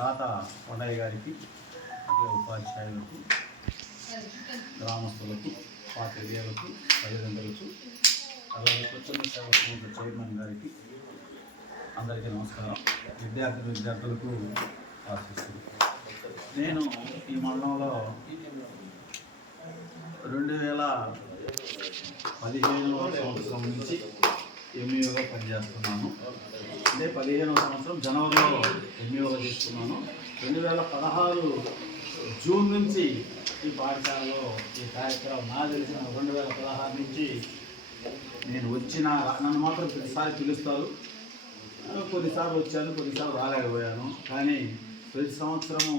తాత కొండయ్య గారికి ఉపాధ్యాయులకు గ్రామస్తులకు పాత్రికేయులకు తల్లిదండ్రులకు అలాగే స్వచ్ఛంద సేవా సంస్థ చైర్మన్ గారికి అందరికీ నమస్కారం. విద్యార్థి విద్యార్థులకు ఆశిస్తుంది నేను ఈ మండలంలో రెండు వేల పదిహేనవ సంవత్సరం నుంచి ఎంఈఓగా పనిచేస్తున్నాను. అంటే పదిహేనవ సంవత్సరం జనవరిలో ఎంఈ తీసుకున్నాను రెండు వేల పదహారు జూన్ నుంచి ఈ పాఠశాలలో ఈ కార్యక్రమం నా తెలిసిన రెండు వేల పదహారు నుంచి నేను వచ్చిన నన్ను మాత్రం ప్రతిసారి పిలుస్తారు. కొన్నిసార్లు వచ్చాను కొన్నిసార్లు రాలేకపోయాను. కానీ ప్రతి సంవత్సరము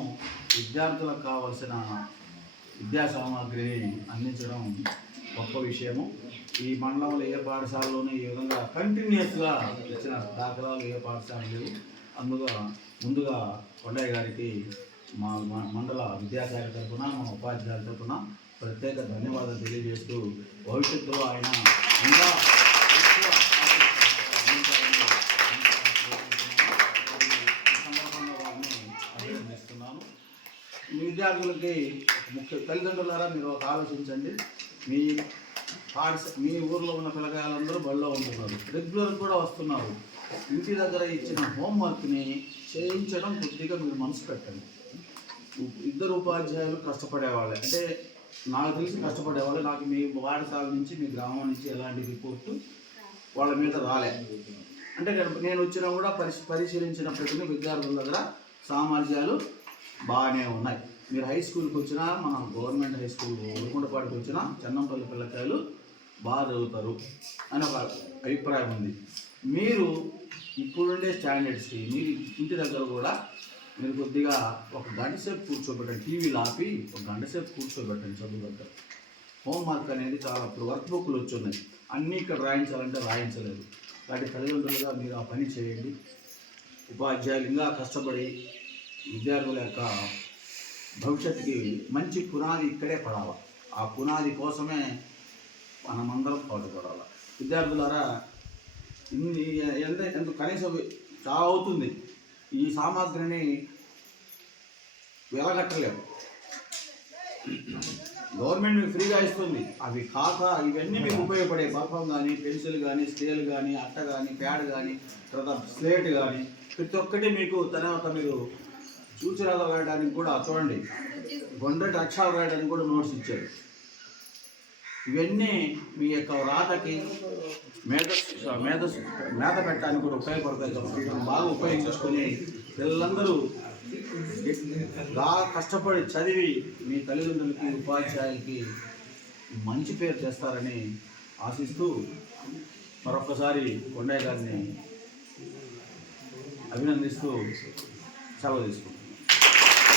విద్యార్థులకు కావలసిన విద్యా సామాగ్రిని అందించడం గొప్ప విషయము. ఈ మండలంలో ఏ పాఠశాలలోనూ ఈ విధంగా కంటిన్యూస్గా ఇచ్చిన దాఖలాలు ఏ పాఠశాల లేవు. అందుగా ముందుగా కొండయ్య గారికి మా మండల విద్యాశాఖ తరఫున మా ఉపాధ్యాయుల తరఫున ప్రత్యేక ధన్యవాదాలు తెలియజేస్తూ భవిష్యత్తులో ఆయన ఇంకా మీ విద్యార్థులకి ముఖ్య తల్లిదండ్రులారా మీరు ఒక ఆలోచించండి. మీ పాఠశ మీ ఊర్లో ఉన్న పిల్లకాయలందరూ బడిలో ఉంటున్నారు. రెగ్యులర్ కూడా వస్తున్నారు. ఇంటి దగ్గర ఇచ్చిన హోంవర్క్ని చేయించడం కొద్దిగా మీరు మనసు పెట్టండి. ఇద్దరు ఉపాధ్యాయులు కష్టపడేవాళ్ళే. అంటే నాకు తెలిసి కష్టపడేవాళ్ళు. నాకు మీ వాడసాల నుంచి మీ గ్రామం నుంచి ఎలాంటి రిపోర్టు వాళ్ళ మీద రాలే. అంటే నేను- వచ్చినా కూడా పరిశీ పరిశీలించినప్పటికీ విద్యార్థుల దగ్గర సామర్థ్యాలు బాగానే ఉన్నాయి. మీరు హై స్కూల్కి వచ్చినా మన గవర్నమెంట్ హై స్కూల్ ఉరుకుంటపాటికి వచ్చినా చెన్నంపల్లి పిల్లకాయలు బాగా చదువుతారు అని ఒక అభిప్రాయం ఉంది. మీరు ఇప్పుడుండే స్టాండర్డ్స్కి మీరు ఇంటి దగ్గర కూడా మీరు కొద్దిగా ఒక గంట సేపు కూర్చోబెట్టండి టీవీలు ఆపి ఒక గంట సేపు కూర్చోబెట్టండి చదువు దగ్గర. హోంవర్క్ అనేది చాలా ఇప్పుడు వర్క్ బుక్లు వచ్చున్నాయి. అన్నీ ఇక్కడ రాయించాలంటే రాయించలేదు. కాబట్టి తల్లిదండ్రులుగా మీరు ఆ పని చేయండి. ఉపాధ్యాయులు ఇంకా కష్టపడి విద్యార్థుల యొక్క భవిష్యత్తుకి మంచి పునాది ఇక్కడే పడాలి. ఆ పునాది కోసమే మనమందరం పాటుపడాలి. విద్యార్థులారా ఇన్ని ఎంత ఎంత కనీసం చాలా అవుతుంది. ఈ సామాగ్రిని వెలగట్టలేము. గవర్నమెంట్ మీకు ఫ్రీగా ఇస్తుంది. అవి కాక ఇవన్నీ మీకు ఉపయోగపడే బల్పం కానీ పెన్సిల్ కానీ స్కేల్ కానీ అట్ట కానీ ప్యాడ్ కానీ తర్వాత స్లేట్ కానీ ప్రతి ఒక్కటి మీకు తర్వాత మీరు సూచనలు రాయడానికి కూడా చూడండి. వందటి అక్షరాలు రాయడానికి కూడా నోట్స్ ఇచ్చారు. ఇవన్నీ మీ యొక్క రాతకి మేధ మేధ మేత పెట్టడానికి కూడా ఉపయోగపడతాయి కాబట్టి బాగా ఉపయోగించుకొని పిల్లలందరూ బాగా కష్టపడి చదివి మీ తల్లిదండ్రులకి ఉపాధ్యాయులకి మంచి పేరు చేస్తారని ఆశిస్తూ మరొకసారి కొండయ్య గారిని అభినందిస్తూ సెలవు తీసుకుంటాం